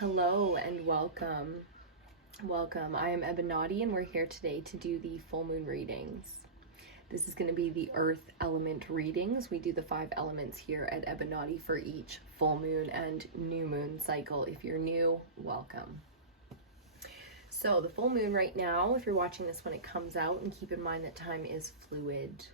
Hello and welcome. Welcome. I am Ebinotti and we're here today to do the full moon readings. This is going to be the earth element readings. We do the 5 elements here at Ebinotti for each full moon and new moon cycle. If you're new, welcome. So the full moon right now, if you're watching this when it comes out, and keep in mind that time is fluid.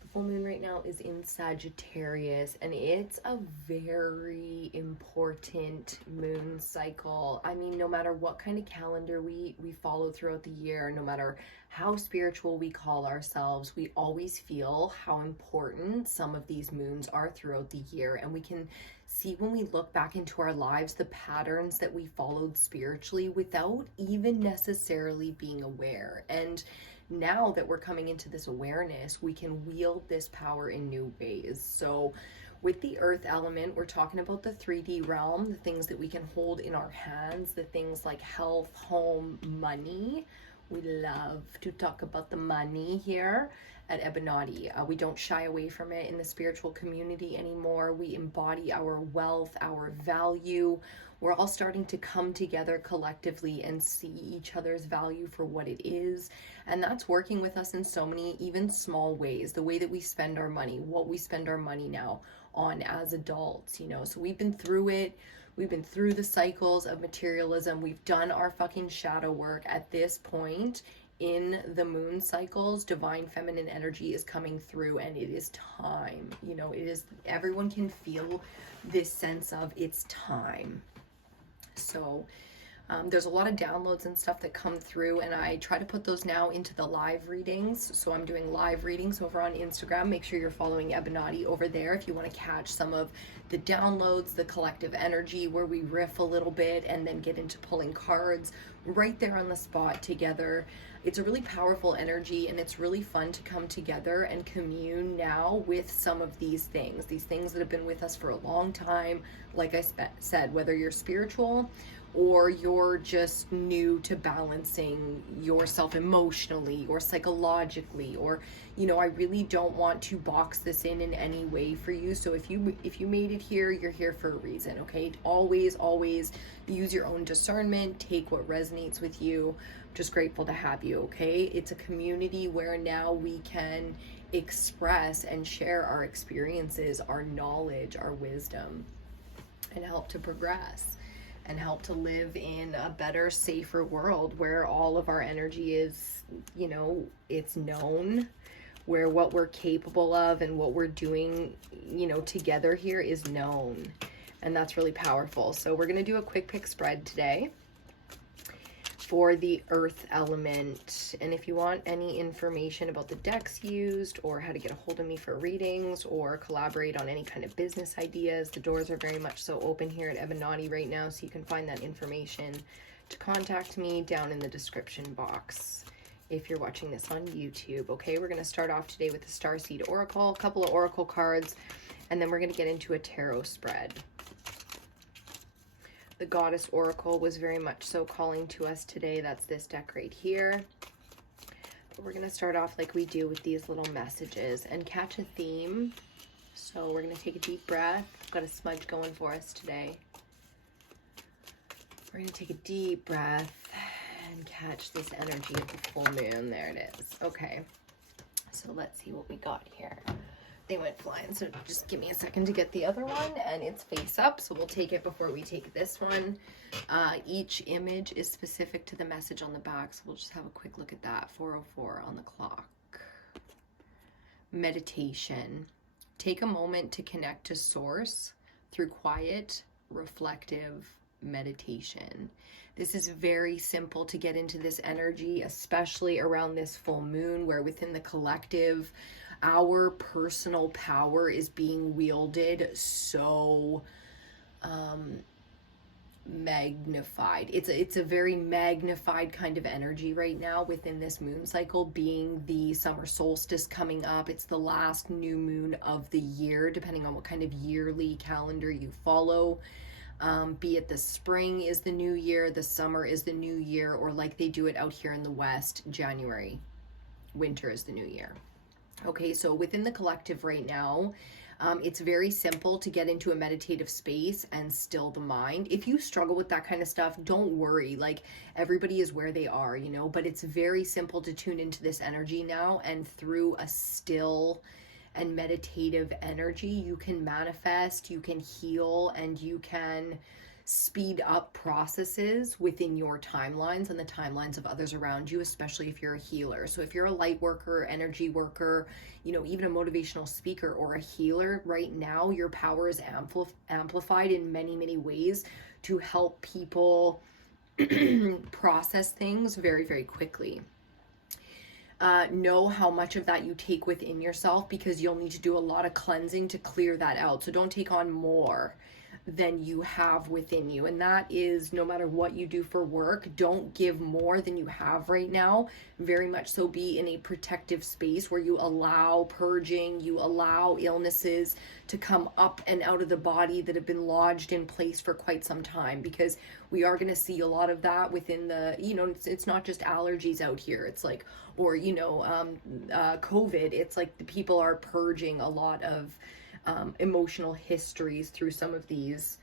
The full moon right now is in Sagittarius, and it's a very important moon cycle. I mean, no matter what kind of calendar we follow throughout the year, no matter how spiritual we call ourselves, we always feel how important some of these moons are throughout the year. And we can see when we look back into our lives the patterns that we followed spiritually without even necessarily being aware. And now that we're coming into this awareness, we can wield this power in new ways. So with the earth element, we're talking about the 3D realm, the things that we can hold in our hands, the things like health, home, money. We love to talk about the money here at Ebinotti. We don't shy away from it in the spiritual community anymore. We embody our wealth, our value. We're all starting to come together collectively and see each other's value for what it is. And that's working with us in so many, even small ways. The way that we spend our money, what we spend our money now on as adults, So we've been through it. We've been through the cycles of materialism. We've done our fucking shadow work. At this point in the moon cycles, divine feminine energy is coming through, and it is time. It is, everyone can feel this sense of it's time. So there's a lot of downloads and stuff that come through, and I try to put those now into the live readings. So I'm doing live readings over on Instagram. Make sure you're following Ebinotti over there if you want to catch some of the downloads, the collective energy where we riff a little bit and then get into pulling cards right there on the spot together. It's a really powerful energy, and it's really fun to come together and commune now with some of these things that have been with us for a long time. Like I said, whether you're spiritual or you're just new to balancing yourself emotionally or psychologically, or I really don't want to box this in any way for you. So if you made it here, you're here for a reason. Okay, always use your own discernment, take what resonates with you. I'm just grateful to have you. Okay, it's a community where now we can express and share our experiences, our knowledge, our wisdom, and help to progress and help to live in a better, safer world where all of our energy is, it's known, where what we're capable of and what we're doing, together here is known. And that's really powerful. So we're going to do a quick pick spread today for the earth element. And if you want any information about the decks used, or how to get a hold of me for readings, or collaborate on any kind of business ideas, the doors are very much so open here at Ebinotti right now, so you can find that information to contact me down in the description box if you're watching this on YouTube. Okay, we're going to start off today with the Starseed Oracle, a couple of oracle cards, and then we're going to get into a tarot spread. The Goddess Oracle was very much so calling to us today. That's this deck right here. But we're going to start off like we do with these little messages and catch a theme. So we're going to take a deep breath. I've got a smudge going for us today. We're going to take a deep breath and catch this energy of the full moon. There it is. Okay. So let's see what we got here. They went flying, so just give me a second to get the other one, and it's face up, so we'll take it before we take this one. Each image is specific to the message on the back, so we'll just have a quick look at that. 4:04 on the clock. Meditation. Take a moment to connect to source through quiet, reflective meditation. This is very simple to get into this energy, especially around this full moon, where within the collective, our personal power is being wielded so magnified. It's a very magnified kind of energy right now within this moon cycle, being the summer solstice coming up. It's the last new moon of the year, depending on what kind of yearly calendar you follow. Be it the spring is the new year, the summer is the new year, or like they do it out here in the West, January, winter is the new year. Okay, so within the collective right now, It's very simple to get into a meditative space and still the mind. If you struggle with that kind of stuff, don't worry. Like, everybody is where they are, you know, but it's very simple to tune into this energy now, and through a still and meditative energy, you can manifest, you can heal, and you can speed up processes within your timelines and the timelines of others around you, especially if you're a healer. So if you're a light worker, energy worker, you know, even a motivational speaker or a healer, right now your power is amplified in many, many ways to help people process things very, very quickly. Know how much of that you take within yourself, because you'll need to do a lot of cleansing to clear that out. So don't take on more than you have within you. And that is no matter what you do for work, don't give more than you have right now. Very much so be in a protective space where you allow purging, you allow illnesses to come up and out of the body that have been lodged in place for quite some time, because we are going to see a lot of that within the, you know, it's not just allergies out here. It's like, or, you know, COVID, it's like the people are purging a lot of emotional histories through some of these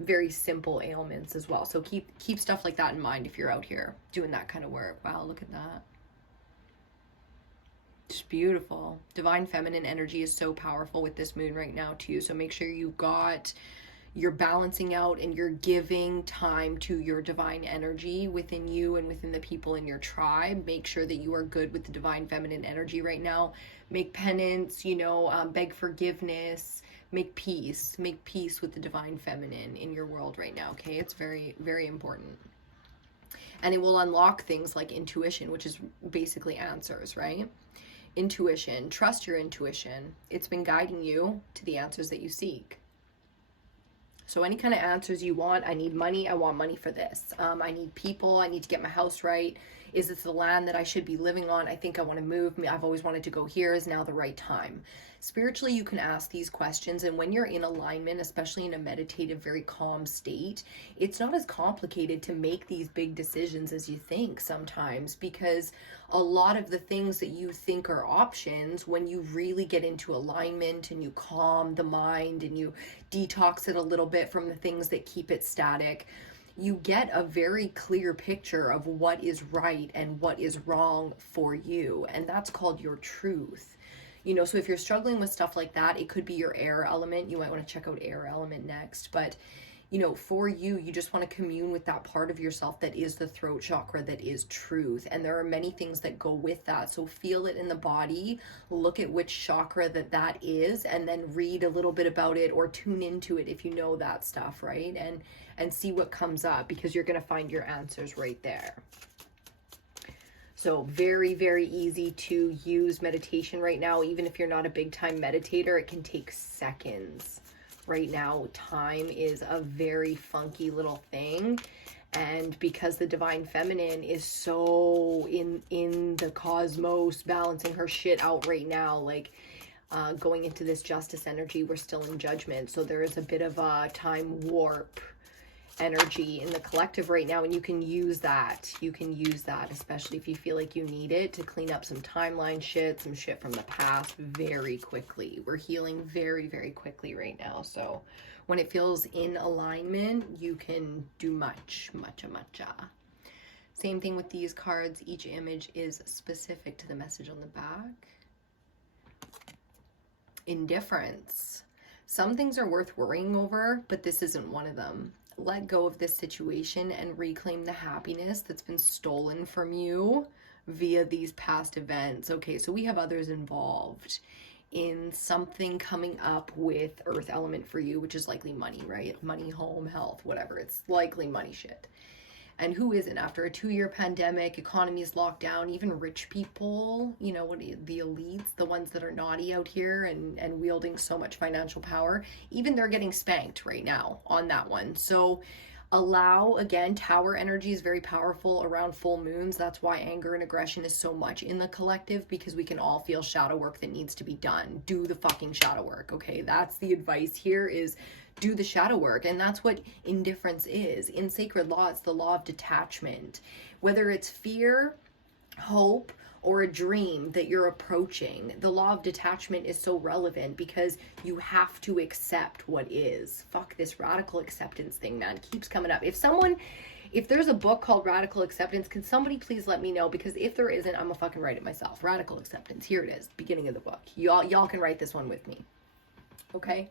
very simple ailments as well. So keep stuff like that in mind if you're out here doing that kind of work. Wow, look at that. Just beautiful. Divine feminine energy is so powerful with this moon right now too. So make sure you're balancing out and you're giving time to your divine energy within you and within the people in your tribe. Make sure that you are good with the divine feminine energy right now. Make penance, you know, beg forgiveness, make peace with the divine feminine in your world right now. Okay, it's very, very important. And it will unlock things like intuition, which is basically answers, right? Intuition, trust your intuition. It's been guiding you to the answers that you seek. So any kind of answers you want, I need money, I want money for this. I need people, I need to get my house right. Is this the land that I should be living on? I think I want to move. I've always wanted to go here. Is now the right time? Spiritually, you can ask these questions, and when you're in alignment, especially in a meditative, very calm state, it's not as complicated to make these big decisions as you think sometimes, because a lot of the things that you think are options, when you really get into alignment and you calm the mind and you detox it a little bit from the things that keep it static, you get a very clear picture of what is right and what is wrong for you. And that's called your truth. You know, so if you're struggling with stuff like that, it could be your air element. You might want to check out air element next. But, you know, for you, you just want to commune with that part of yourself that is the throat chakra, that is truth. And there are many things that go with that. So feel it in the body, look at which chakra that is, and then read a little bit about it or tune into it if you know that stuff, right? And see what comes up, because you're going to find your answers right there. So very, very easy to use meditation right now. Even if you're not a big time meditator, it can take seconds. Right now, time is a very funky little thing. And because the divine feminine is so in the cosmos, balancing her shit out right now, like going into this justice energy, we're still in judgment. So there is a bit of a time warp energy in the collective right now, and you can use that. You can use that, especially if you feel like you need it, to clean up some timeline shit, some shit from the past very quickly. We're healing very, very quickly right now. So when it feels in alignment, you can do much. Same thing with these cards. Each image is specific to the message on the back. Indifference. Some things are worth worrying over, but this isn't one of them. Let go of this situation and reclaim the happiness that's been stolen from you via these past events. Okay, so we have others involved in something coming up with earth element for you, which is likely money, right? Money, home, health, whatever. It's likely money shit. And who isn't? After a 2-year pandemic, economies locked down, even rich people, you know, the elites, the ones that are naughty out here and wielding so much financial power, even they're getting spanked right now on that one. So allow, again, tower energy is very powerful around full moons. That's why anger and aggression is so much in the collective, because we can all feel shadow work that needs to be done. Do the fucking shadow work, okay? That's the advice here, is do the shadow work. And that's what indifference is. In sacred law, it's the law of detachment. Whether it's fear hope or a dream that you're approaching, the law of detachment is so relevant because you have to accept what is. Fuck this radical acceptance thing, man. It keeps coming up. If there's a book called Radical Acceptance, can somebody please let me know? Because if there isn't, I'm gonna fucking write it myself. Radical Acceptance. Here it is, beginning of the book. Y'all can write this one with me. Okay?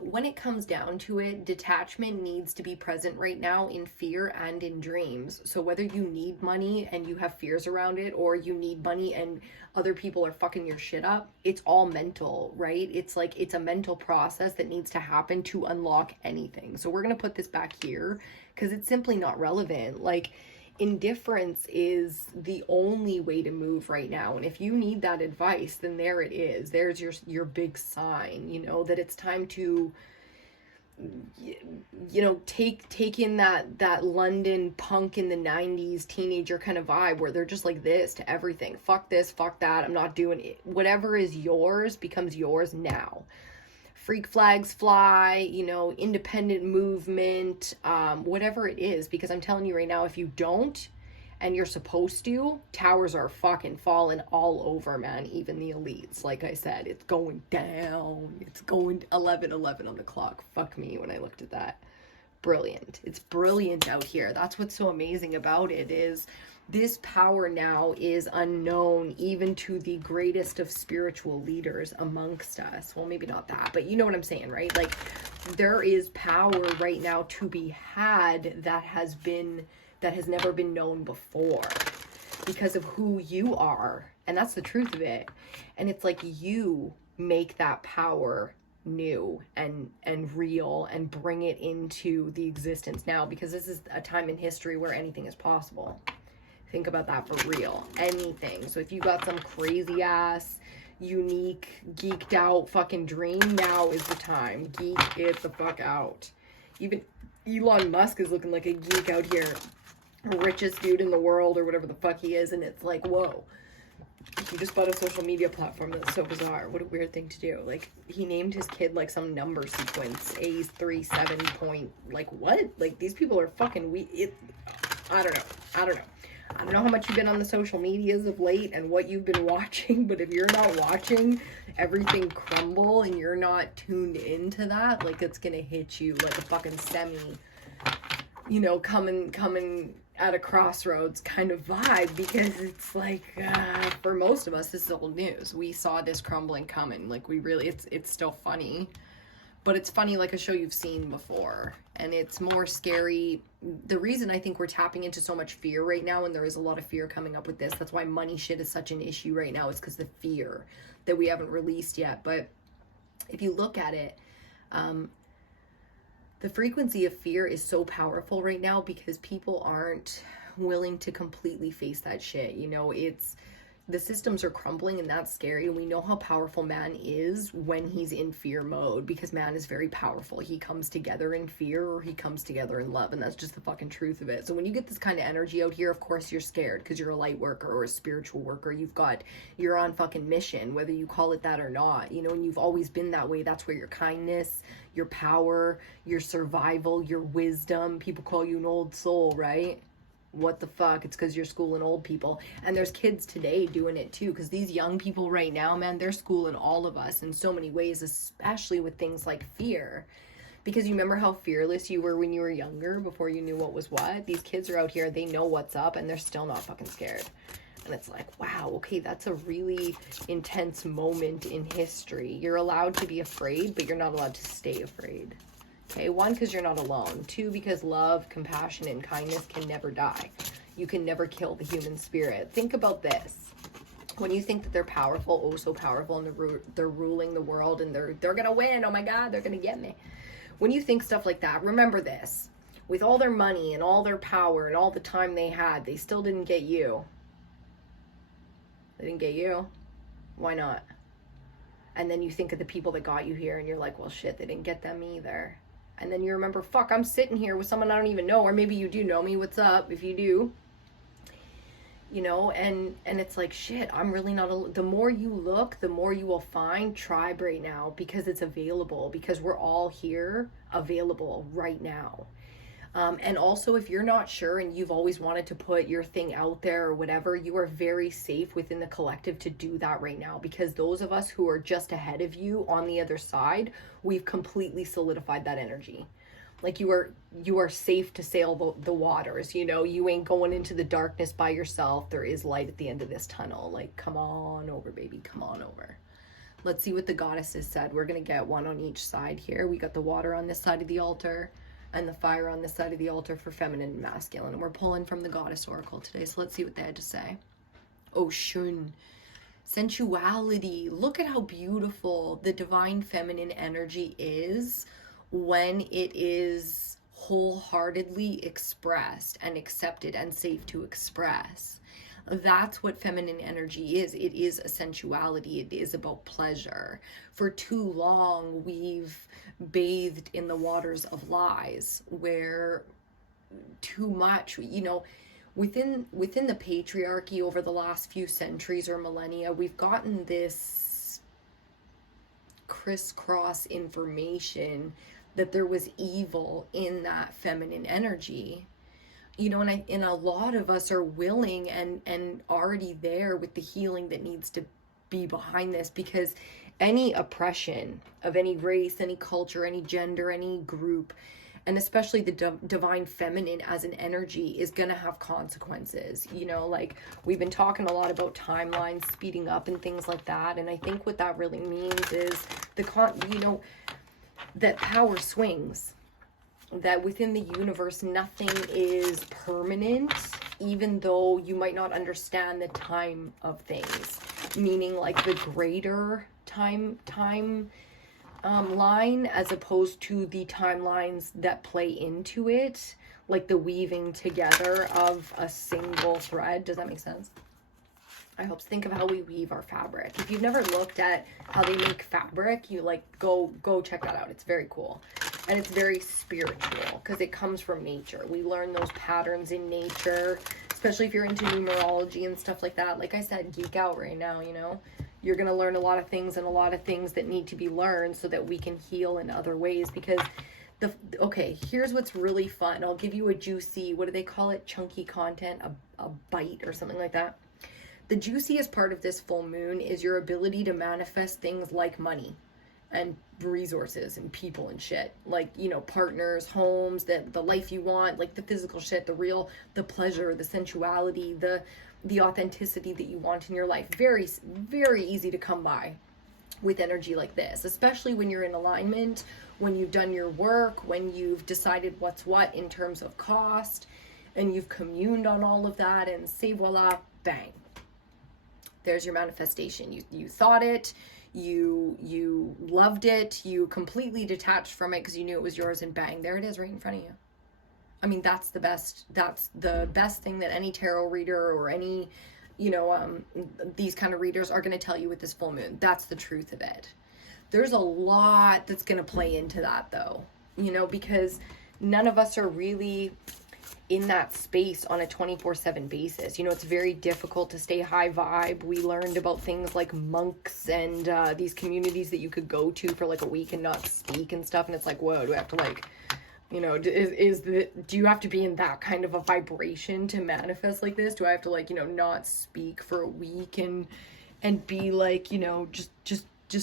When it comes down to it, detachment needs to be present right now in fear and in dreams. So whether you need money and you have fears around it, or you need money and other people are fucking your shit up, it's all mental, right? It's like, it's a mental process that needs to happen to unlock anything. So we're going to put this back here because it's simply not relevant. Like, indifference is the only way to move right now. And if you need that advice, then there it is. There's your big sign, you know, that it's time to, you know, take in that London punk in the 90s teenager kind of vibe where they're just like this to everything. Fuck this, fuck that. I'm not doing it. Whatever is yours becomes yours now. Freak flags fly, you know, independent movement, whatever it is, because I'm telling you right now, if you don't and you're supposed to, towers are fucking falling all over, man. Even the elites, like I said, it's going down. It's going 11:11 on the clock. Fuck me when I looked at that. Brilliant. It's brilliant out here. That's what's so amazing about it, is this power now is unknown even to the greatest of spiritual leaders amongst us. Well, maybe not that, but you know what I'm saying, right? Like, there is power right now to be had that has never been known before because of who you are. And that's the truth of it. And it's like, you make that power new and real and bring it into the existence now, because this is a time in history where anything is possible. Think about that for real. Anything. So if you got some crazy ass, unique, geeked out fucking dream, now is the time. Geek it the fuck out. Even Elon Musk is looking like a geek out here. Richest dude in the world, or whatever the fuck he is, and it's like, whoa. He just bought a social media platform. That's so bizarre. What a weird thing to do. Like, he named his kid like some number sequence. A37 point. Like, what? Like, these people are fucking I don't know. I don't know how much you've been on the social medias of late and what you've been watching, but if you're not watching everything crumble and you're not tuned into that, like, it's gonna hit you like a fucking semi, you know, coming at a crossroads kind of vibe, because it's like, for most of us, this is old news. We saw this crumbling coming. Like, we really, it's still funny, but it's funny like a show you've seen before, and it's more scary. The reason I think we're tapping into so much fear right now, and there is a lot of fear coming up with this, that's why money shit is such an issue right now, is because the fear that we haven't released yet. But if you look at it, the frequency of fear is so powerful right now because people aren't willing to completely face that shit. You know, the systems are crumbling, and that's scary. And we know how powerful man is when he's in fear mode, because man is very powerful. He comes together in fear, or he comes together in love, and that's just the fucking truth of it. So when you get this kind of energy out here, of course you're scared, because you're a light worker or a spiritual worker. You're on fucking mission, whether you call it that or not, you know, and you've always been that way. That's where your kindness, your power, your survival, your wisdom, people call you an old soul, right? What the fuck? It's because you're schooling old people. And there's kids today doing it too, because these young people right now, man, they're schooling all of us in so many ways, especially with things like fear. Because you remember how fearless you were when you were younger, before you knew what was what? These kids are out here, they know what's up, and they're still not fucking scared. And it's like, wow, okay, that's a really intense moment in history. You're allowed to be afraid, but you're not allowed to stay afraid. Okay, 1, because you're not alone. 2, because love, compassion, and kindness can never die. You can never kill the human spirit. Think about this. When you think that they're powerful, oh so powerful, and they're ruling the world, and they're gonna win, oh my god, they're gonna get me. When you think stuff like that, remember this. With all their money and all their power and all the time they had, they still didn't get you. They didn't get you. Why not? And then you think of the people that got you here, and you're like, well shit, they didn't get them either. And then you remember, fuck, I'm sitting here with someone I don't even know, or maybe you do know me, what's up, if you do. You know, and it's like, shit, I'm really not, the more you look, the more you will find tribe right now, because it's available, because we're all here, available right now. And also, if you're not sure and you've always wanted to put your thing out there or whatever, you are very safe within the collective to do that right now, because those of us who are just ahead of you on the other side, we've completely solidified that energy. Like you are safe to sail the waters, you know, you ain't going into the darkness by yourself. There is light at the end of this tunnel. Like, come on over, baby, come on over. Let's see what the goddesses said. We're going to get one on each side here. We got the water on this side of the altar and the fire on this side of the altar for feminine and masculine. And we're pulling from the Goddess Oracle today. So let's see what they had to say. Oh, Shun. Sensuality. Look at how beautiful the divine feminine energy is when it is wholeheartedly expressed and accepted and safe to express. That's what feminine energy is. It is a sensuality. It is about pleasure. For too long, we've bathed in the waters of lies, where too much, you know, within the patriarchy over the last few centuries or millennia, we've gotten this crisscross information that there was evil in that feminine energy. You know, and a lot of us are willing and already there with the healing that needs to be behind this, because any oppression of any race, any culture, any gender, any group, and especially the divine feminine as an energy, is going to have consequences. You know, like we've been talking a lot about timelines speeding up and things like that. And I think what that really means is that power swings. That within the universe, nothing is permanent, even though you might not understand the time of things. Meaning like the greater time line, as opposed to the timelines that play into it, like the weaving together of a single thread. Does that make sense? I hope. Think of how we weave our fabric. If you've never looked at how they make fabric, you like go check that out. It's very cool. And it's very spiritual because it comes from nature. We learn those patterns in nature, especially if you're into numerology and stuff like that. Like I said, geek out right now, you know. You're going to learn a lot of things, and a lot of things that need to be learned so that we can heal in other ways. Because okay, here's what's really fun. I'll give you a juicy, what do they call it? Chunky content, a bite or something like that. The juiciest part of this full moon is your ability to manifest things like money and resources and people and shit, like, you know, partners, homes, the life you want, like the physical shit, the pleasure, the sensuality, the authenticity that you want in your life. Very, very easy to come by with energy like this, especially when you're in alignment, when you've done your work, when you've decided what's what in terms of cost, and you've communed on all of that, and say voila, bang. There's your manifestation. You thought it, you loved it, you completely detached from it because you knew it was yours, and bang, there it is right in front of you. I mean, that's the best thing that any tarot reader or any, you know, these kind of readers are going to tell you with this full moon. That's the truth of it. There's a lot that's going to play into that though, you know, because none of us are really in that space on a 24/7 basis. You know, it's very difficult to stay high vibe. We learned about things like monks and these communities that you could go to for like a week and not speak and stuff. And it's like, whoa, do I have to like, you know, do you have to be in that kind of a vibration to manifest like this? Do I have to like, you know, not speak for a week and be like, you know, just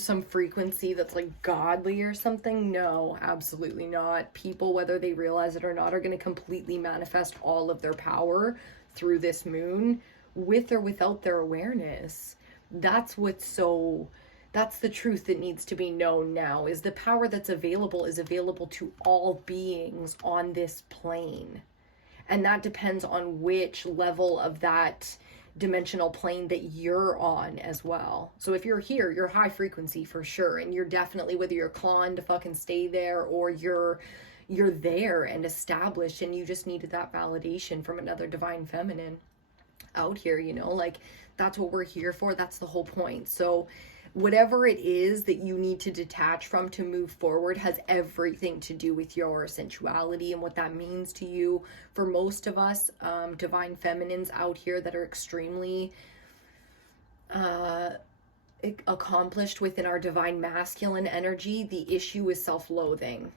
some frequency that's like godly or something? No, absolutely not. People, whether they realize it or not, are going to completely manifest all of their power through this moon, with or without their awareness. That's the truth that needs to be known now, is the power that's available is available to all beings on this plane. And that depends on which level of that dimensional plane that you're on as well. So if you're here, you're high frequency for sure, and you're definitely, whether you're clawing to fucking stay there or you're there and established, and you just needed that validation from another divine feminine out here, you know, like that's what we're here for. That's the whole point. So whatever it is that you need to detach from to move forward has everything to do with your sensuality and what that means to you. For most of us, divine feminines out here that are extremely accomplished within our divine masculine energy, the issue is self-loathing.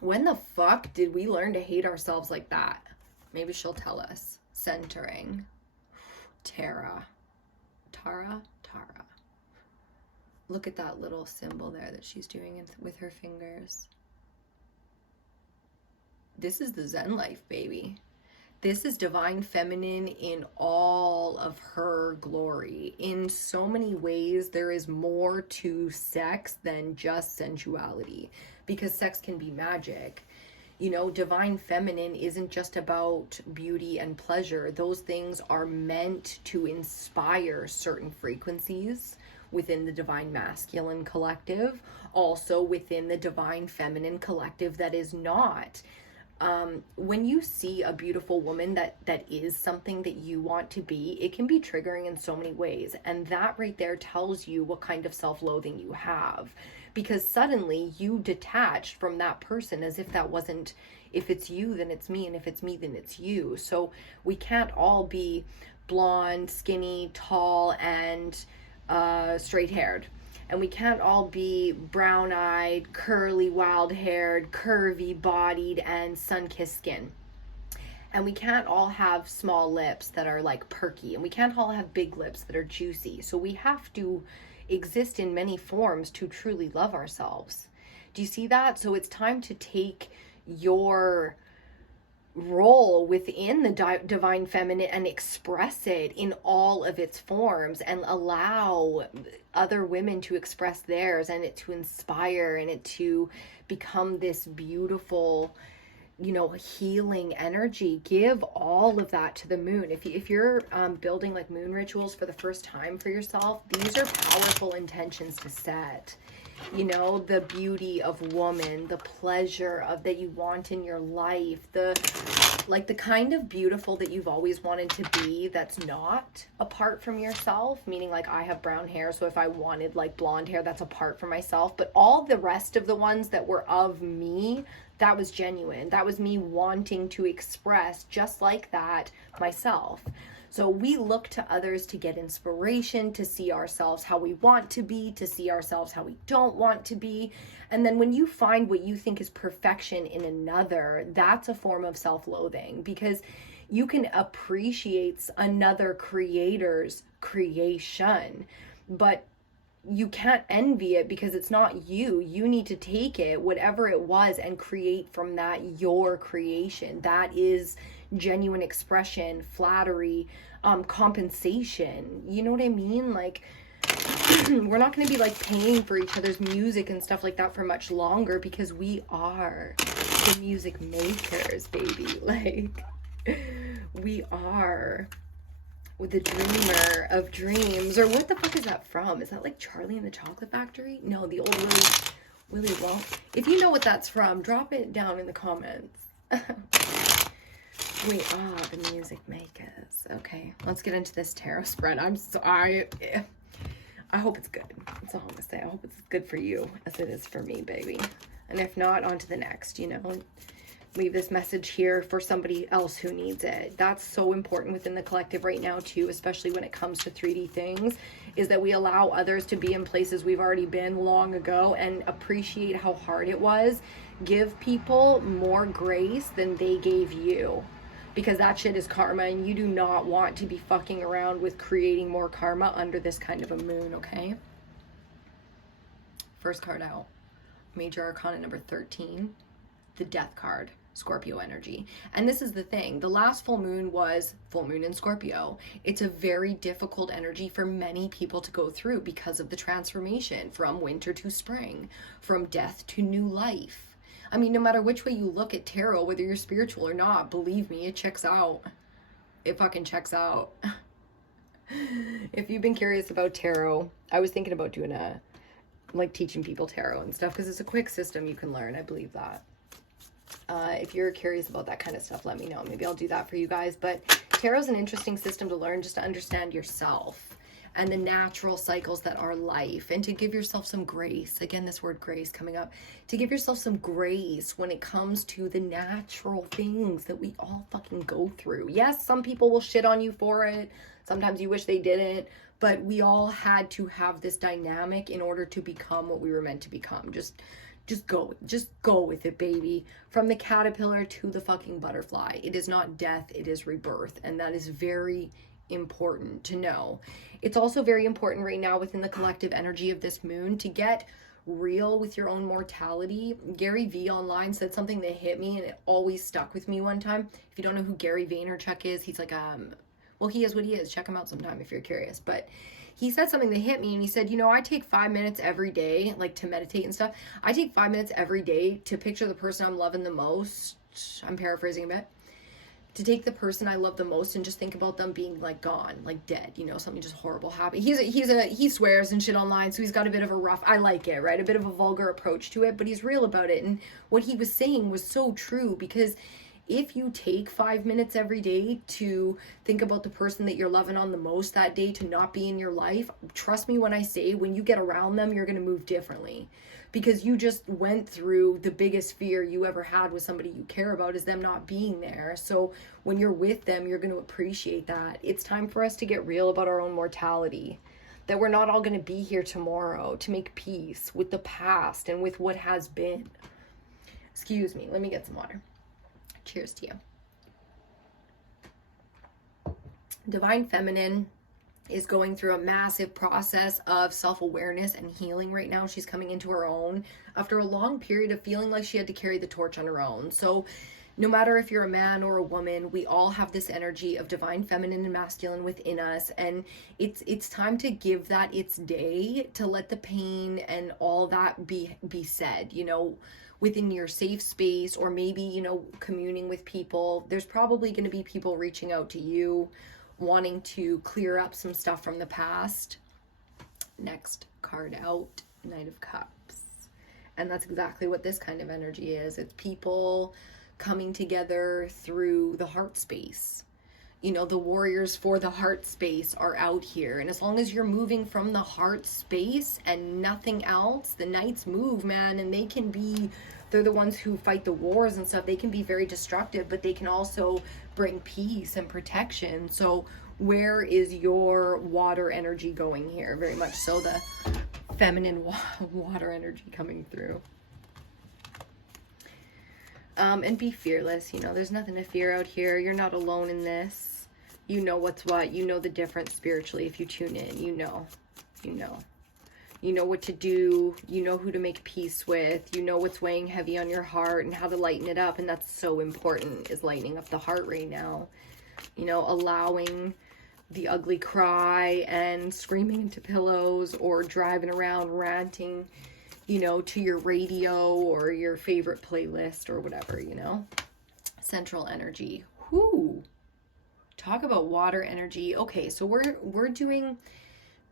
When the fuck did we learn to hate ourselves like that? Maybe she'll tell us. Centering. Tara. Look at that little symbol there that she's doing with her fingers. This is the Zen life, baby. This is divine feminine in all of her glory. In so many ways, there is more to sex than just sensuality, because sex can be magic. You know, divine feminine isn't just about beauty and pleasure. Those things are meant to inspire certain frequencies within the divine masculine collective, also within the divine feminine collective that is not. When you see a beautiful woman that is something that you want to be, it can be triggering in so many ways. And that right there tells you what kind of self-loathing you have. Because suddenly you detached from that person as if that wasn't, if it's you, then it's me, and if it's me, then it's you. So we can't all be blonde, skinny, tall, and straight-haired. And we can't all be brown-eyed, curly, wild-haired, curvy-bodied, and sun-kissed skin. And we can't all have small lips that are like perky. And we can't all have big lips that are juicy. So we have to exist in many forms to truly love ourselves. Do you see that? So it's time to take your role within the divine feminine and express it in all of its forms, and allow other women to express theirs, and it to inspire, and it to become this beautiful, you know, healing energy. Give all of that to the moon. If you're building like moon rituals for the first time for yourself, these are powerful intentions to set. You know, the beauty of woman, the pleasure of that you want in your life, the kind of beautiful that you've always wanted to be that's not apart from yourself, meaning like I have brown hair, so if I wanted like blonde hair, that's apart from myself. But all the rest of the ones that were of me, that was genuine. That was me wanting to express just like that myself. So we look to others to get inspiration, to see ourselves how we want to be, to see ourselves how we don't want to be. And then when you find what you think is perfection in another, that's a form of self-loathing, because you can appreciate another creator's creation, but you can't envy it because it's not you. You need to take it, whatever it was, and create from that your creation. That is genuine expression, flattery, compensation. You know what I mean? Like, we're not going to be like paying for each other's music and stuff like that for much longer, because we are the music makers, baby. Like, we are the dreamer of dreams. Or what the fuck is that from? Is that like Charlie and the Chocolate Factory? No, the old Willy Wonka. If you know what that's from, drop it down in the comments. We are the music makers. Okay, let's get into this tarot spread. I hope it's good. That's all I'm gonna say. I hope it's good for you as it is for me, baby. And if not, on to the next, you know. Leave this message here for somebody else who needs it. That's so important within the collective right now too, especially when it comes to 3D things, is that we allow others to be in places we've already been long ago and appreciate how hard it was. Give people more grace than they gave you, because that shit is karma, and you do not want to be fucking around with creating more karma under this kind of a moon, okay? First card out. Major Arcana number 13. The Death card. Scorpio energy. And this is the thing. The last full moon was full moon in Scorpio. It's a very difficult energy for many people to go through because of the transformation from winter to spring, from death to new life. I mean, no matter which way you look at tarot, whether you're spiritual or not, believe me, it checks out. It fucking checks out. If you've been curious about tarot, I was thinking about doing teaching people tarot and stuff, because it's a quick system you can learn. I believe that. If you're curious about that kind of stuff, let me know. Maybe I'll do that for you guys. But tarot is an interesting system to learn, just to understand yourself and the natural cycles that are life, and to give yourself some grace. Again, this word grace coming up. To give yourself some grace when it comes to the natural things that we all fucking go through. Yes, some people will shit on you for it. Sometimes you wish they didn't. But we all had to have this dynamic in order to become what we were meant to become. Just Just go with it, baby. From the caterpillar to the fucking butterfly. It is not death, it is rebirth. And that is very important to know. It's also very important right now within the collective energy of this moon to get real with your own mortality. Gary V online said something that hit me and it always stuck with me one time. If you don't know who Gary Vaynerchuk is, he's like, well, he is what he is. Check him out sometime if you're curious. But he said something that hit me, and he said, you know, I take 5 minutes every day, like to meditate and stuff. I take 5 minutes every day to picture the person I'm loving the most. I'm paraphrasing a bit. To take the person I love the most and just think about them being like gone, like dead, you know, something just horrible happened. He swears and shit online, so he's got a bit of a rough, I like it, right? A bit of a vulgar approach to it, but he's real about it. And what he was saying was so true, because if you take 5 minutes every day to think about the person that you're loving on the most that day, to not be in your life, trust me when I say, when you get around them, you're going to move differently, because you just went through the biggest fear you ever had with somebody you care about, is them not being there. So when you're with them, you're going to appreciate that. It's time for us to get real about our own mortality, that we're not all going to be here tomorrow, to make peace with the past and with what has been. Excuse me, let me get some water. Cheers to you. Divine Feminine is going through a massive process of self-awareness and healing right now. She's coming into her own after a long period of feeling like she had to carry the torch on her own. So no matter if you're a man or a woman, we all have this energy of divine feminine and masculine within us, and it's time to give that its day, to let the pain and all that be said, you know, within your safe space, or maybe, you know, communing with people. There's probably going to be people reaching out to you, wanting to clear up some stuff from the past. Next card out, Knight of Cups. And that's exactly what this kind of energy is. It's people coming together through the heart space. You know, the warriors for the heart space are out here. And as long as you're moving from the heart space and nothing else, the knights move, man. And they're the ones who fight the wars and stuff. They can be very destructive, but they can also bring peace and protection. So where is your water energy going here? Very much so the feminine water energy coming through. And be fearless. You know, there's nothing to fear out here. You're not alone in this. You know what's what. You know the difference spiritually if you tune in. You know what to do. You know who to make peace with. You know what's weighing heavy on your heart and how to lighten it up. And that's so important, is lightening up the heart right now. You know, allowing the ugly cry and screaming into pillows, or driving around ranting, you know, to your radio or your favorite playlist or whatever, you know. Central energy. Whoo. Talk about water energy. Okay, so we're doing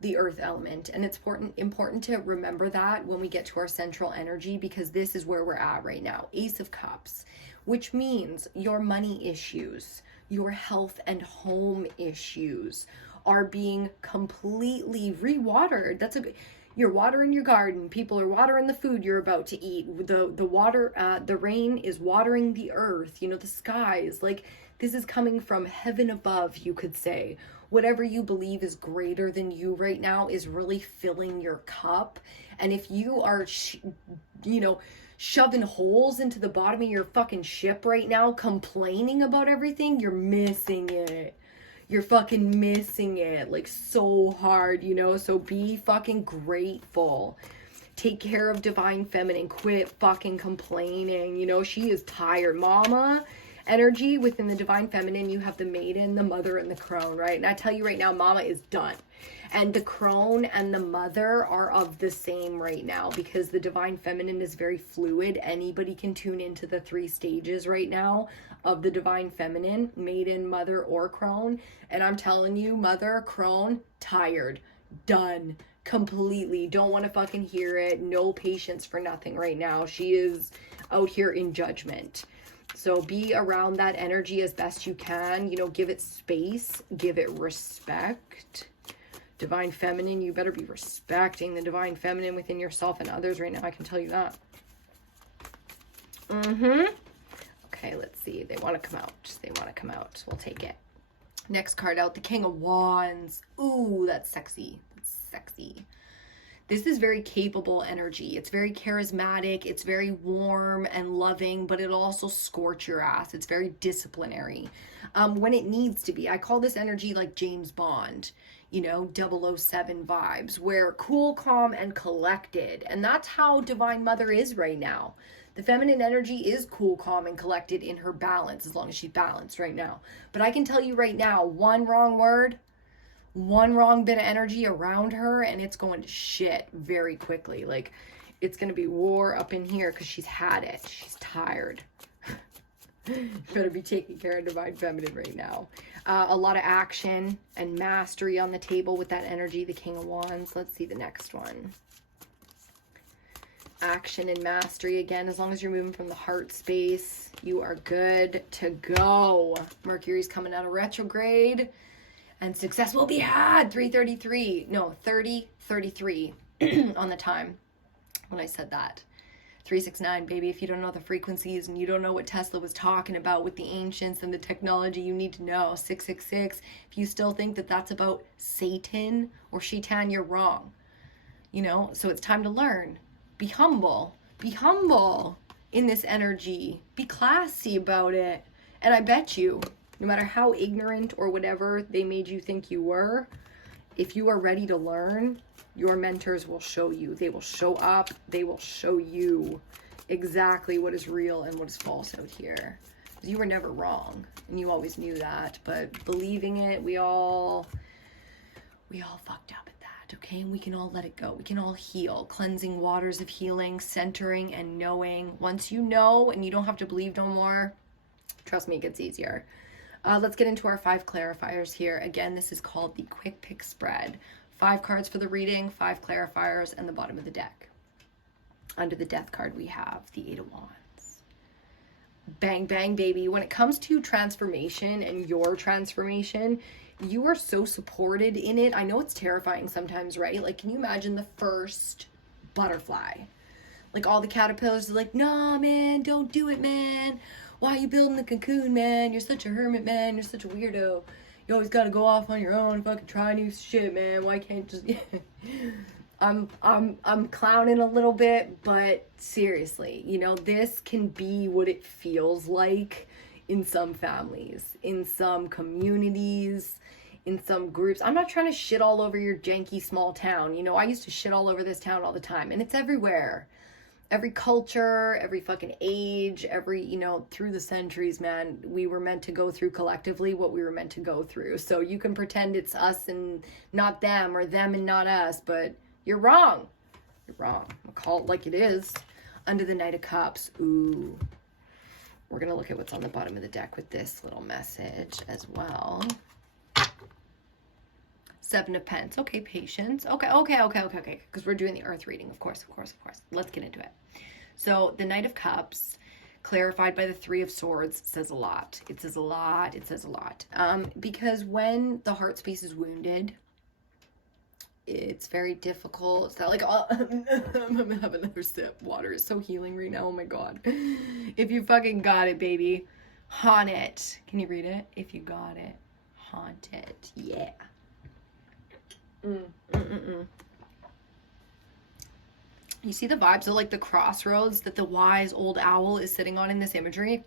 the earth element, and it's important to remember that when we get to our central energy, because this is where we're at right now. Ace of Cups, which means your money issues, your health and home issues are being completely re-watered. You're watering your garden. People are watering the food you're about to eat. The water, the rain is watering the earth, you know, the skies. Like, this is coming from heaven above, you could say. Whatever you believe is greater than you right now is really filling your cup. And if you are, shoving holes into the bottom of your fucking ship right now, complaining about everything, you're missing it. You're fucking missing it, like, so hard, you know? So be fucking grateful. Take care of divine feminine. Quit fucking complaining. You know, she is tired. Mama energy within the divine feminine, you have the maiden, the mother, and the crone, right? And I tell you right now, mama is done. And the crone and the mother are of the same right now, because the divine feminine is very fluid. Anybody can tune into the 3 stages right now of the divine feminine, maiden, mother, or crone. And I'm telling you, mother, crone, tired, done, completely. Don't want to fucking hear it. No patience for nothing right now. She is out here in judgment. So be around that energy as best you can. You know, give it space, give it respect. Divine feminine, you better be respecting the divine feminine within yourself and others right now. I can tell you that. Okay, let's see. They want to come out. They want to come out. We'll take it. Next card out, the King of Wands. Ooh, that's sexy. That's sexy. This is very capable energy. It's very charismatic. It's very warm and loving, but it'll also scorch your ass. It's very disciplinary when it needs to be. I call this energy like James Bond, you know, 007 vibes, where cool, calm, and collected. And that's how Divine Mother is right now. The feminine energy is cool, calm, and collected in her balance, as long as she's balanced right now. But I can tell you right now, one wrong word, one wrong bit of energy around her, and it's going to shit very quickly. Like, it's going to be war up in here because she's had it. She's tired. Better be taking care of Divine Feminine right now. A lot of action and mastery on the table with that energy, the King of Wands. Let's see the next one. Action and mastery again. As long as you're moving from the heart space, you are good to go. Mercury's coming out of retrograde. And success will be had. 3033 on the time when I said that. 369, baby. If you don't know the frequencies and you don't know what Tesla was talking about with the ancients and the technology, you need to know. 666. If you still think that that's about Satan or Shaitan, you're wrong. You know, so it's time to learn. Be humble. Be humble in this energy. Be classy about it. And I bet you, no matter how ignorant or whatever they made you think you were, if you are ready to learn, your mentors will show you. They will show up. They will show you exactly what is real and what is false out here. You were never wrong, and you always knew that. But believing it, we all fucked up at that, okay? And we can all let it go. We can all heal. Cleansing waters of healing, centering and knowing. Once you know and you don't have to believe no more, trust me, it gets easier. Let's get into our 5 clarifiers here. Again, this is called the Quick Pick Spread. 5 cards for the reading, 5 clarifiers, and the bottom of the deck. Under the Death card, we have the 8 of Wands. Bang, bang, baby. When it comes to transformation and your transformation, you are so supported in it. I know it's terrifying sometimes, right? Like, can you imagine the first butterfly? Like, all the caterpillars are like, nah, man, don't do it, man. Why are you building the cocoon, man? You're such a hermit, man. You're such a weirdo. You always got to go off on your own, fucking try new shit, man. Why can't you just... I'm clowning a little bit, but seriously, you know, this can be what it feels like in some families, in some communities, in some groups. I'm not trying to shit all over your janky small town. You know, I used to shit all over this town all the time, and it's everywhere. Every culture, every fucking age, every, you know, through the centuries, man, we were meant to go through collectively what we were meant to go through. So you can pretend it's us and not them, or them and not us, but you're wrong. You're wrong. I'll call it like it is. Under the Knight of Cups. Ooh. We're going to look at what's on the bottom of the deck with this little message as well. 7 of Pence. Okay, patience. Okay. Because we're doing the earth reading. Of course. Let's get into it. So the Knight of Cups, clarified by the 3 of Swords, says a lot. It says a lot. Because when the heart space is wounded, it's very difficult. It's not like, oh, I'm gonna have another sip. Water is so healing right now. Oh my God. If you fucking got it, baby, haunt it. Can you read it? If you got it, haunt it. Yeah. You see the vibes of like the crossroads that the wise old owl is sitting on in this imagery?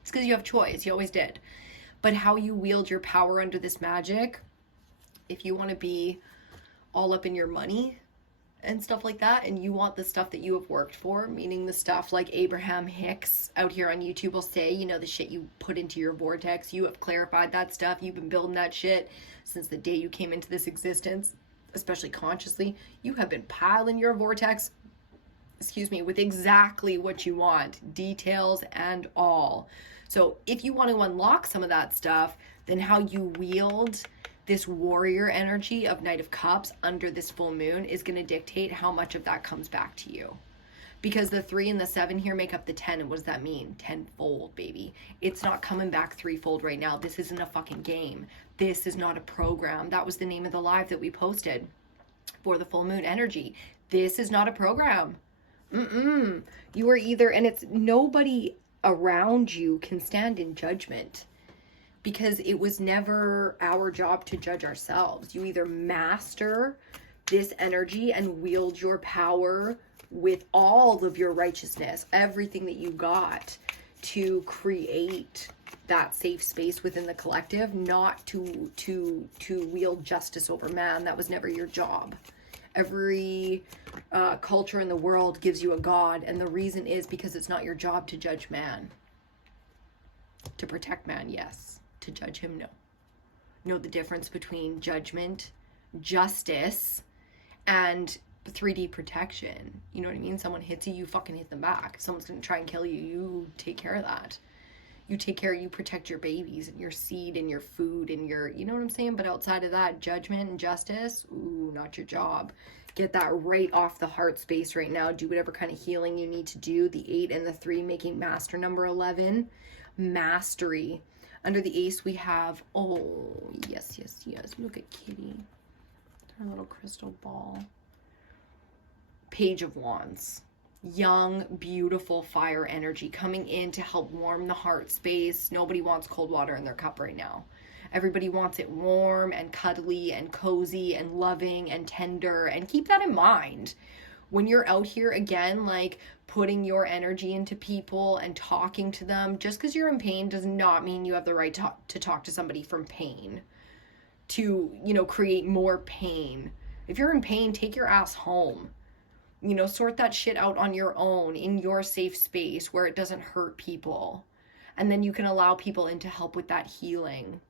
It's because you have choice. You always did. But how you wield your power under this magic, if you want to be all up in your money and stuff like that, and you want the stuff that you have worked for, meaning the stuff like Abraham Hicks out here on YouTube will say, you know, the shit you put into your vortex, you have clarified that stuff, you've been building that shit since the day you came into this existence, especially consciously. You have been piling your vortex, with exactly what you want, details and all. So if you want to unlock some of that stuff, then how you wield this warrior energy of Knight of Cups under this full moon is going to dictate how much of that comes back to you. Because the 3 and the 7 here make up the 10. And what does that mean? Tenfold, baby. It's not coming back threefold right now. This isn't a fucking game. This is not a program. That was the name of the live that we posted for the full moon energy. This is not a program. You are either, and it's nobody around you can stand in judgment. Because it was never our job to judge ourselves. You either master this energy and wield your power with all of your righteousness, everything that you got, to create that safe space within the collective, not to wield justice over man. That was never your job. Every culture in the world gives you a god, and the reason is because it's not your job to judge man. To protect man, yes. To judge him, no. Know the difference between judgment, justice, and 3D protection. You know what I mean? Someone hits you, you fucking hit them back. If someone's gonna try and kill you, you take care of that. You take care, you protect your babies and your seed and your food and your, you know what I'm saying? But outside of that, judgment and justice, ooh, not your job. Get that right off the heart space right now. Do whatever kind of healing you need to do. The 8 and the 3 making master number 11. Mastery. Under the ace we have, oh, yes. Look at Kitty. Her little crystal ball. Page of Wands. Young, beautiful fire energy coming in to help warm the heart space. Nobody wants cold water in their cup right now. Everybody wants it warm and cuddly and cozy and loving and tender. And keep that in mind when you're out here, again, like putting your energy into people and talking to them. Just because you're in pain does not mean you have the right to talk to somebody from pain, to, you know, create more pain. If you're in pain, take your ass home. You know, sort that shit out on your own in your safe space where it doesn't hurt people. And then you can allow people in to help with that healing.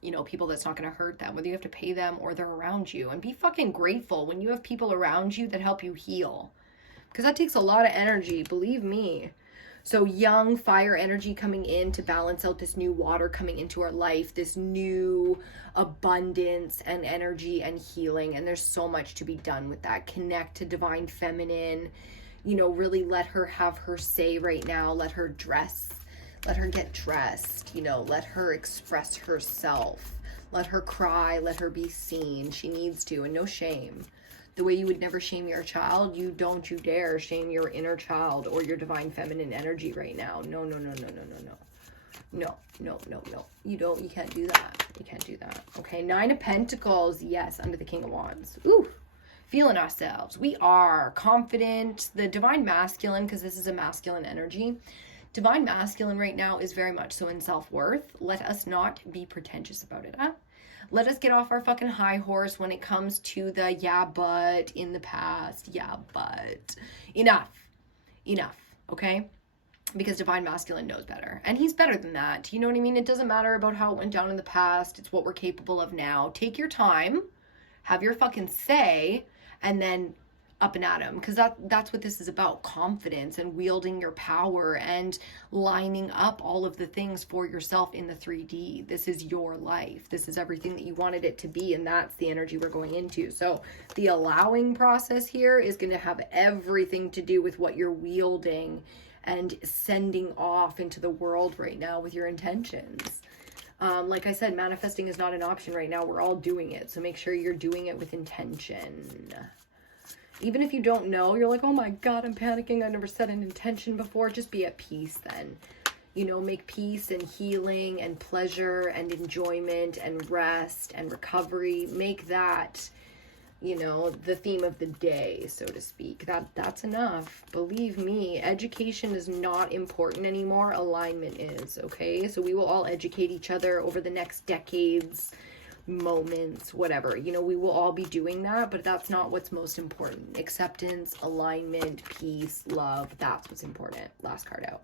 You know, people that's not going to hurt them, whether you have to pay them or they're around you. And be fucking grateful when you have people around you that help you heal. Because that takes a lot of energy, believe me. So young fire energy coming in to balance out this new water coming into our life, this new abundance and energy and healing. And there's so much to be done with that. Connect to divine feminine, you know, really let her have her say right now. Let her dress, let her get dressed, you know, let her express herself, let her cry, let her be seen. She needs to, and no shame. The way you would never shame your child, you dare shame your inner child or your divine feminine energy right now. No. You can't do that. You can't do that. Okay, 9 of Pentacles, yes, under the King of Wands. Ooh, feeling ourselves. We are confident. The divine masculine, because this is a masculine energy, divine masculine right now is very much so in self-worth. Let us not be pretentious about it, huh? Let us get off our fucking high horse when it comes to the yeah, but in the past. Yeah, but enough, okay? Because divine masculine knows better. And he's better than that. You know what I mean? It doesn't matter about how it went down in the past. It's what we're capable of now. Take your time, have your fucking say, and then up and at him, because that's what this is about. Confidence and wielding your power and lining up all of the things for yourself in the 3D. This is your life. This is everything that you wanted it to be, and that's the energy we're going into. So the allowing process here is going to have everything to do with what you're wielding and sending off into the world right now with your intentions. Like I said, manifesting is not an option right now. We're all doing it, so make sure you're doing it with intention. Even if you don't know, you're like, oh my God, I'm panicking. I never set an intention before. Just be at peace then. You know, make peace and healing and pleasure and enjoyment and rest and recovery. Make that, you know, the theme of the day, so to speak. That's enough. Believe me, education is not important anymore. Alignment is, okay? So we will all educate each other over the next decades, moments, whatever, you know, we will all be doing that, but that's not what's most important. Acceptance, alignment, peace, love, that's what's important. Last card out.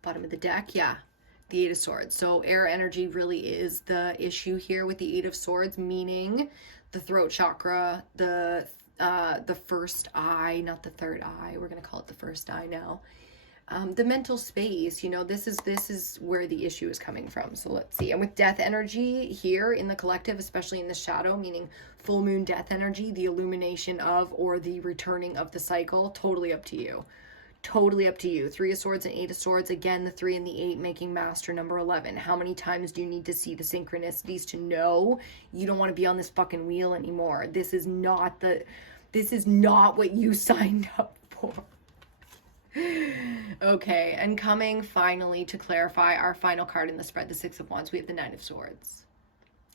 Bottom of the deck, yeah, the 8 of Swords. So air energy really is the issue here with the 8 of Swords, meaning the throat chakra, the first eye, not the third eye, we're going to call it the first eye now. The mental space, you know, this is where the issue is coming from. So let's see. And with death energy here in the collective, especially in the shadow, meaning full moon death energy, the illumination of or the returning of the cycle, totally up to you. Totally up to you. 3 of Swords and 8 of Swords. Again, the 3 and the 8 making master number 11. How many times do you need to see the synchronicities to know you don't want to be on this fucking wheel anymore? This is not what you signed up for. Okay, and coming finally to clarify our final card in the spread, the 6 of Wands, we have the 9 of Swords.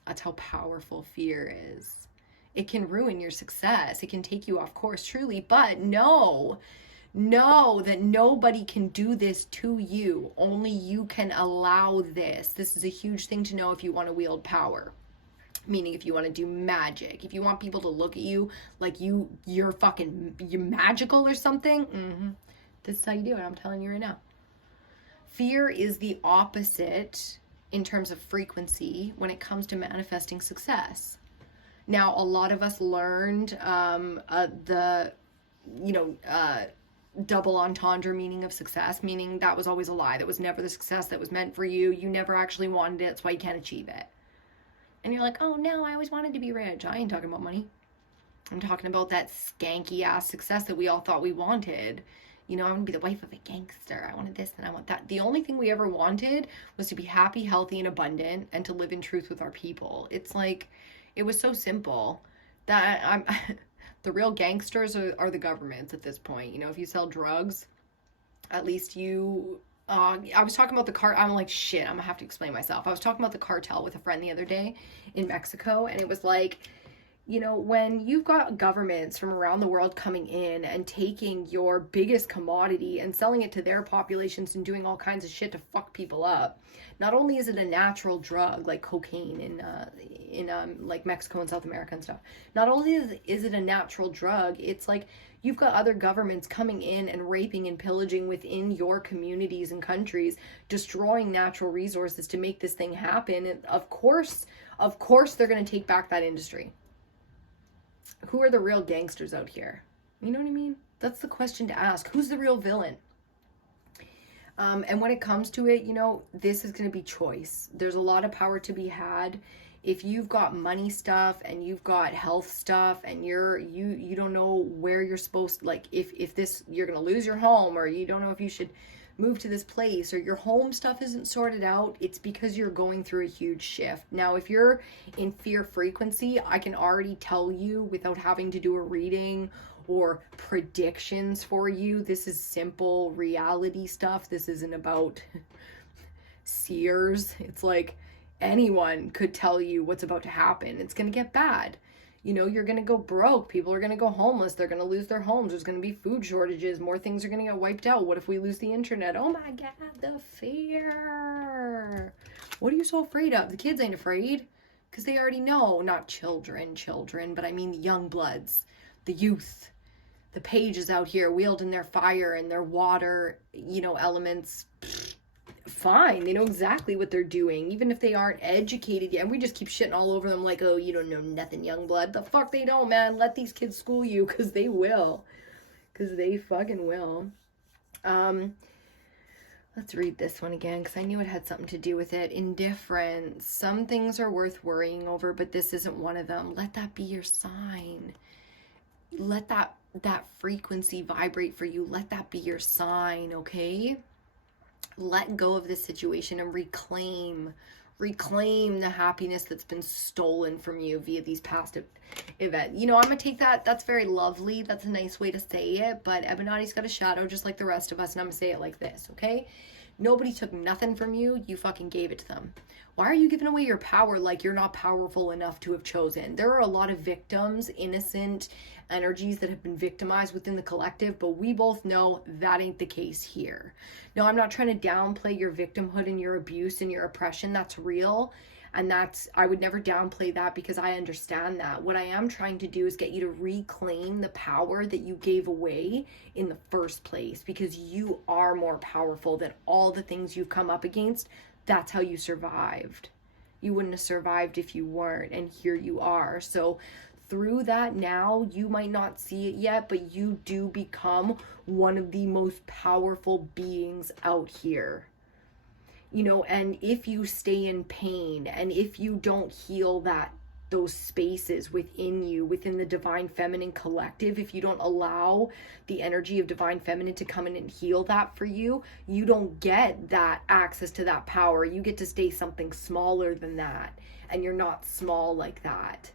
That's how powerful fear is. It can ruin your success. It can take you off course, truly. But know that nobody can do this to you. Only you can allow this. This is a huge thing to know if you want to wield power. Meaning if you want to do magic, if you want people to look at you like you're magical or something, this is how you do it. I'm telling you right now. Fear is the opposite in terms of frequency when it comes to manifesting success. Now, a lot of us learned double entendre meaning of success, meaning that was always a lie. That was never the success that was meant for you. You never actually wanted it. That's why you can't achieve it. And you're like, oh no, I always wanted to be rich. I ain't talking about money. I'm talking about that skanky ass success that we all thought we wanted. You know, I want to be the wife of a gangster. I wanted this and I want that. The only thing we ever wanted was to be happy, healthy, and abundant and to live in truth with our people. It's like, it was so simple that the real gangsters are the governments at this point. You know, if you sell drugs, at least you... I was talking about I'm like, shit, I'm gonna have to explain myself. I was talking about the cartel with a friend the other day in Mexico, and it was like, you know, when you've got governments from around the world coming in and taking your biggest commodity and selling it to their populations and doing all kinds of shit to fuck people up, not only is it a natural drug like cocaine in like Mexico and South America and stuff, not only is it a natural drug, it's like you've got other governments coming in and raping and pillaging within your communities and countries, destroying natural resources to make this thing happen. And of course they're going to take back that industry. Who are the real gangsters out here? You know what I mean? That's the question to ask. Who's the real villain? And when it comes to it, you know, this is going to be choice. There's a lot of power to be had. If you've got money stuff and you've got health stuff and you don't know where you're supposed to, like, if this, you're going to lose your home, or you don't know if you should move to this place, or your home stuff isn't sorted out, it's because you're going through a huge shift. Now, if you're in fear frequency, I can already tell you without having to do a reading or predictions for you. This is simple reality stuff. This isn't about seers. It's like anyone could tell you what's about to happen. It's going to get bad. You know, you're going to go broke. People are going to go homeless. They're going to lose their homes. There's going to be food shortages. More things are going to get wiped out. What if we lose the internet? Oh my God, the fear. What are you so afraid of? The kids ain't afraid because they already know. Not children, but I mean the young bloods, the youth, the pages out here wielding their fire and their water, you know, elements. Fine, they know exactly what they're doing, even if they aren't educated yet, and we just keep shitting all over them like, oh, you don't know nothing, young blood. The fuck they don't, man. Let these kids school you, because they will. Because they fucking will. Let's read this one again, because I knew it had something to do with it. Indifference. Some things are worth worrying over, but this isn't one of them. Let that be your sign. Let that frequency vibrate for you. Let that be your sign, okay? Let go of this situation and reclaim the happiness that's been stolen from you via these past events. You know, I'm going to take that. That's very lovely. That's a nice way to say it. But Ebinotti's got a shadow just like the rest of us. And I'm going to say it like this, okay? Nobody took nothing from you. You fucking gave it to them. Why are you giving away your power like you're not powerful enough to have chosen? There are a lot of victims, innocent energies that have been victimized within the collective, but we both know that ain't the case here. No, I'm not trying to downplay your victimhood and your abuse and your oppression. That's real. And I would never downplay that because I understand that. What I am trying to do is get you to reclaim the power that you gave away in the first place, because you are more powerful than all the things you've come up against. That's how you survived. You wouldn't have survived if you weren't, and here you are. So through that now, you might not see it yet, but you do become one of the most powerful beings out here. You know, and if you stay in pain, and if you don't heal those spaces within you, within the divine feminine collective, if you don't allow the energy of divine feminine to come in and heal that for you, you don't get that access to that power. You get to stay something smaller than that, and you're not small like that.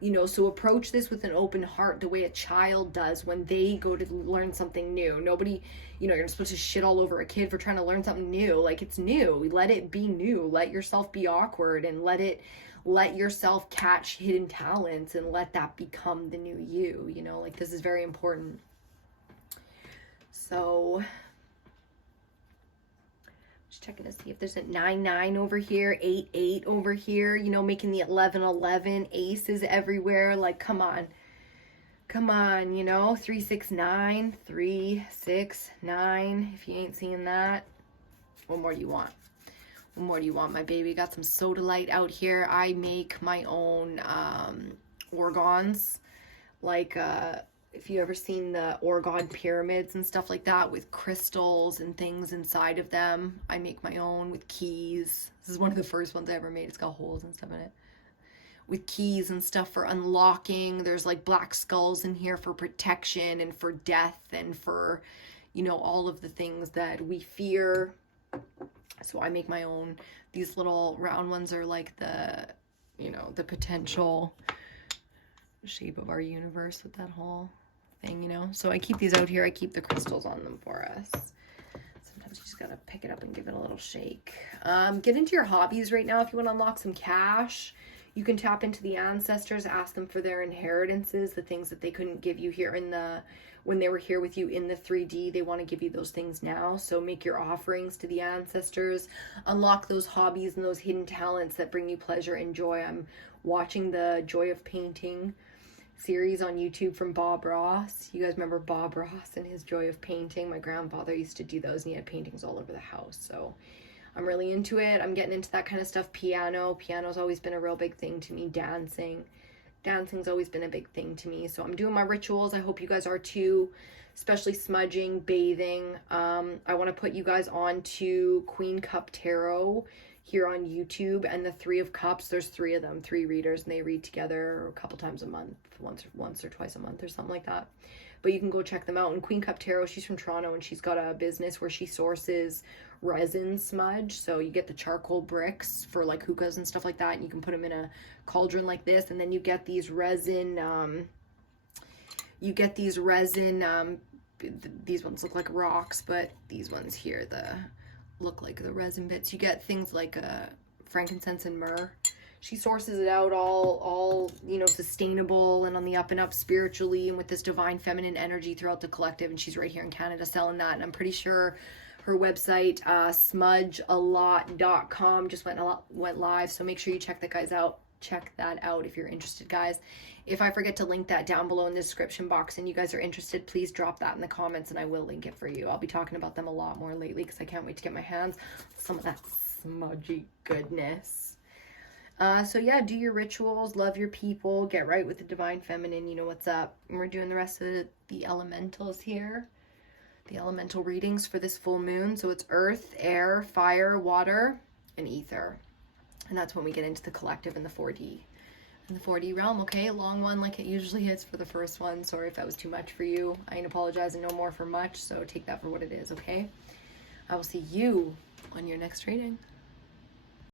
You know, so approach this with an open heart, the way a child does when they go to learn something new. Nobody, you know, you're not supposed to shit all over a kid for trying to learn something new. Like, it's new. Let it be new. Let yourself be awkward, and let yourself catch hidden talents, and let that become the new you. You know, like, this is very important. So just checking to see if there's a 9-9 over here, 8-8 over here, you know, making the 11-11, aces everywhere. Like, come on, you know, 3-6-9, 3-6-9. If you ain't seeing that, what more do you want? What more do you want, my baby? Got some sodalite out here. I make my own organs, like if you ever seen the organ pyramids and stuff like that with crystals and things inside of them. I make my own with keys. This is one of the first ones I ever made. It's got holes and stuff in it. With keys and stuff for unlocking. There's like black skulls in here for protection and for death and for, you know, all of the things that we fear. So I make my own. These little round ones are like the, you know, the potential shape of our universe with that whole thing, you know. So I keep these out here. I keep the crystals on them for us. Sometimes you just gotta pick it up and give it a little shake. Get into your hobbies right now. If you want to unlock some cash, you can tap into the ancestors, ask them for their inheritances, the things that they couldn't give you here in the, when they were here with you in the 3D. They want to give you those things now. So make your offerings to the ancestors, unlock those hobbies and those hidden talents that bring you pleasure and joy. I'm watching the Joy of Painting series on YouTube from Bob Ross. You guys remember Bob Ross and his Joy of Painting? My grandfather used to do those, and he had paintings all over the house. So I'm really into it. I'm getting into that kind of stuff. Piano's always been a real big thing to me. Dancing's always been a big thing to me. So I'm doing my rituals. I hope you guys are too, especially smudging, bathing. I want to put you guys on to Queen Cup Tarot here on YouTube, and the Three of Cups. There's 3 of them, 3 readers, and they read together a couple times a month, once or twice a month or something like that. But you can go check them out. And Queen Cup Tarot, she's from Toronto, and she's got a business where she sources resin smudge. So you get the charcoal bricks for like hookahs and stuff like that, and you can put them in a cauldron like this, and then you get these resin these ones look like rocks, but these ones here look like the resin bits. You get things like frankincense and myrrh. She sources it out all, you know, sustainable and on the up and up spiritually, and with this divine feminine energy throughout the collective. And she's right here in Canada selling that. And I'm pretty sure her website, smudgealot.com, just went live. So make sure you check that out if you're interested, guys. If I forget to link that down below in the description box and you guys are interested, please drop that in the comments and I will link it for you. I'll be talking about them a lot more lately because I can't wait to get my hands on some of that smudgy goodness. So yeah, do your rituals, love your people, get right with the divine feminine. You know what's up. And we're doing the rest of the elementals here. The elemental readings for this full moon. So it's earth, air, fire, water, and ether. And that's when we get into the collective in the 4D. In the 4D realm, okay? A long one like it usually is for the first one. Sorry if that was too much for you. I ain't apologizing no more for much, so take that for what it is, okay? I will see you on your next reading.